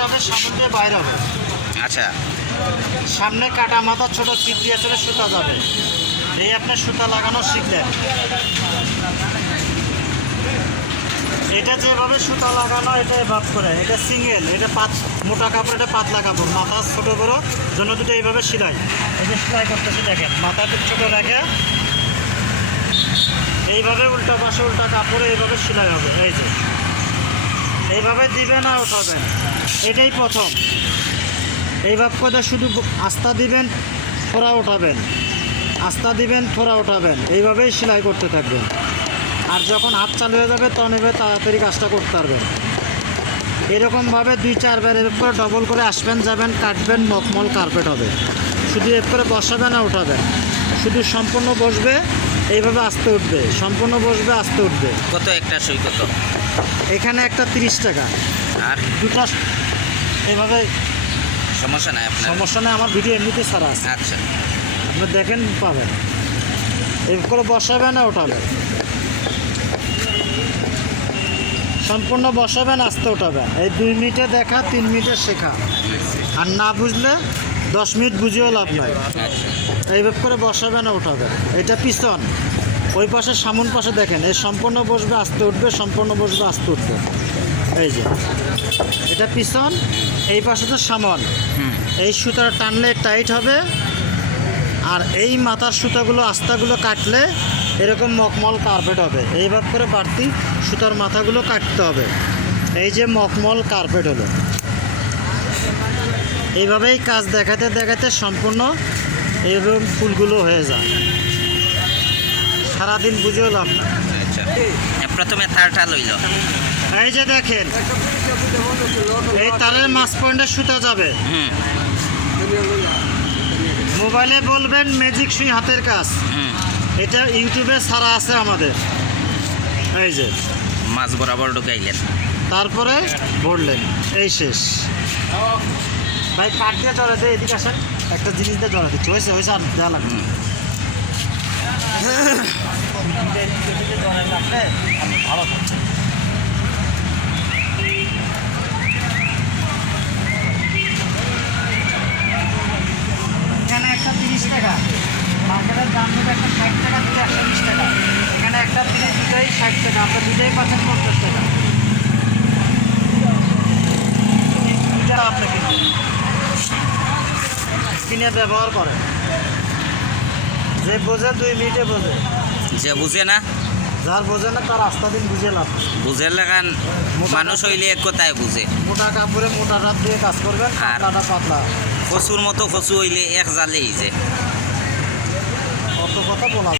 যাবে সামনে দিয়ে বাইরে হবে। আচ্ছা। সামনে কাটা মাথা ছোট চিপ দিয়ে চলে সুতা যাবে। এই আপনার সুতা লাগানো শিখলেন। এটা যেভাবে সুতা লাগানো এটা এভাব করে। এটা সিঙ্গেল এটা পাত মোটা কাপড় এটা পাতলা কাপড়। মাথা ছোট বড় জন্য দুটো এইভাবে সেলাই। এটা সেলাই করতেছে দেখেন মাথাটা ছোট রেখে। এইভাবে উল্টা পাশে উল্টা কাপড়ে এইভাবে সেলাই হবে এই যে। এইভাবে দিবেন আর উঠাবেন এটাই প্রথম। এইভাবে করে শুধু আস্থা দিবেন, ফোড়া উঠাবেন আস্থা দিবেন, ফোড়া উঠাবেন এইভাবেই সেলাই করতে থাকবেন। আর যখন হাত চালু হয়ে যাবে, তখন এভাবে তাড়াতাড়ি কাজটা করতে পারবেন। এরকমভাবে দুই, চারবার এর করে ডবল করে আসবেন, যাবেন, কাটবেন মকমল কার্পেট হবে। শুধু এর করে বসাবেন আর উঠাবেন শুধু সম্পূর্ণ বসবে, এইভাবে আস্তে উঠবে। সম্পূর্ণ বসবে, আস্তে উঠবে। কত একটা সই কত এখানে একটা তিরিশ টাকা। আর? দুটো এইভাবে সমস্যা নাই আপনার? সমস্যা নেই আমার ভিডিও এমনিতে সারা আছে। আচ্ছা। আপনি দেখেন পাবেন। এই করে বসাবেন না ওঠাবেন সম্পূর্ণ বসাবেন আস্তে ওঠাবেন এই দুই মিনিটে দেখা তিন মিনিটে শেখা। আর না বুঝলে দশ মিনিট বুঝিয়েও লাভ নাই। আচ্ছা। এইভাবে করে বসাবেন না উঠাবেন এটা পিছন। ওই পাশে সামন পাশে দেখেন এই সম্পূর্ণ বসবে আস্তে উঠবে সম্পূর্ণ বসবে আস্তে উঠবে। এই যে এটা পিছন এই পাশে তো সামন। এই সুতাটা টানলে টাইট হবে আর এই মাথার সুতাগুলো আস্তাগুলো কাটলে এরকম মকমল কার্পেট হবে। এইভাবে করে বাড়তি সুতার মাথাগুলো কাটতে হবে। এই যে মকমল কার্পেট হলো। এইভাবেই কাজ দেখাতে দেখাতে সম্পূর্ণ এইরকম ফুলগুলো হয়ে যায়। সারাদিন বুঝেও লাভ আচ্ছা। প্রথমে তারটা লইল। এই যে দেখেন এই তারের মাছ পয়েন্টে সুতা যাবে। হুম। মোবাইলে বলবেন ম্যাজিক সুই হাতের কাজ। হুম। এটা ইউটিউবে ছাড়া আছে আমাদের। এই যে। মাছ বরাবর ঢুকাইলেন। তারপরে বললেন এই শেষ। ভাই কাঠ দিয়ে জড়া দিয়ে এদিকে আসেন। একটা জিনিস দিয়ে দিচ্ছি হয়েছে হয়েছে আর দেওয়া লাগবে। ভালো একটা তিরিশ টাকা। মার্কেটের দাম হবে একটা ষাট টাকা থেকে একশো বিশ টাকা। এখানে একটা তিরিশ দুটাই ষাট টাকা, আমরা দুটাই পাচ্ছেন পঞ্চাশ টাকা। দুটা আপনি কিনুন। কিনে ব্যবহার করেন। যে বোঝে দুই মিনিটে বোঝে। যে বুঝে না? যার বোঝে না তার রাস্তা দিন বুঝে লাভ। বুঝে লাগান মানুষ হইলে এক কথায় বুঝে। মোটা কাপড়ে মোটা রাত দিয়ে কাজ করবেন আর- পাতলা। কচুর মতো কচু হইলে এক জালে যে অত কথা বলা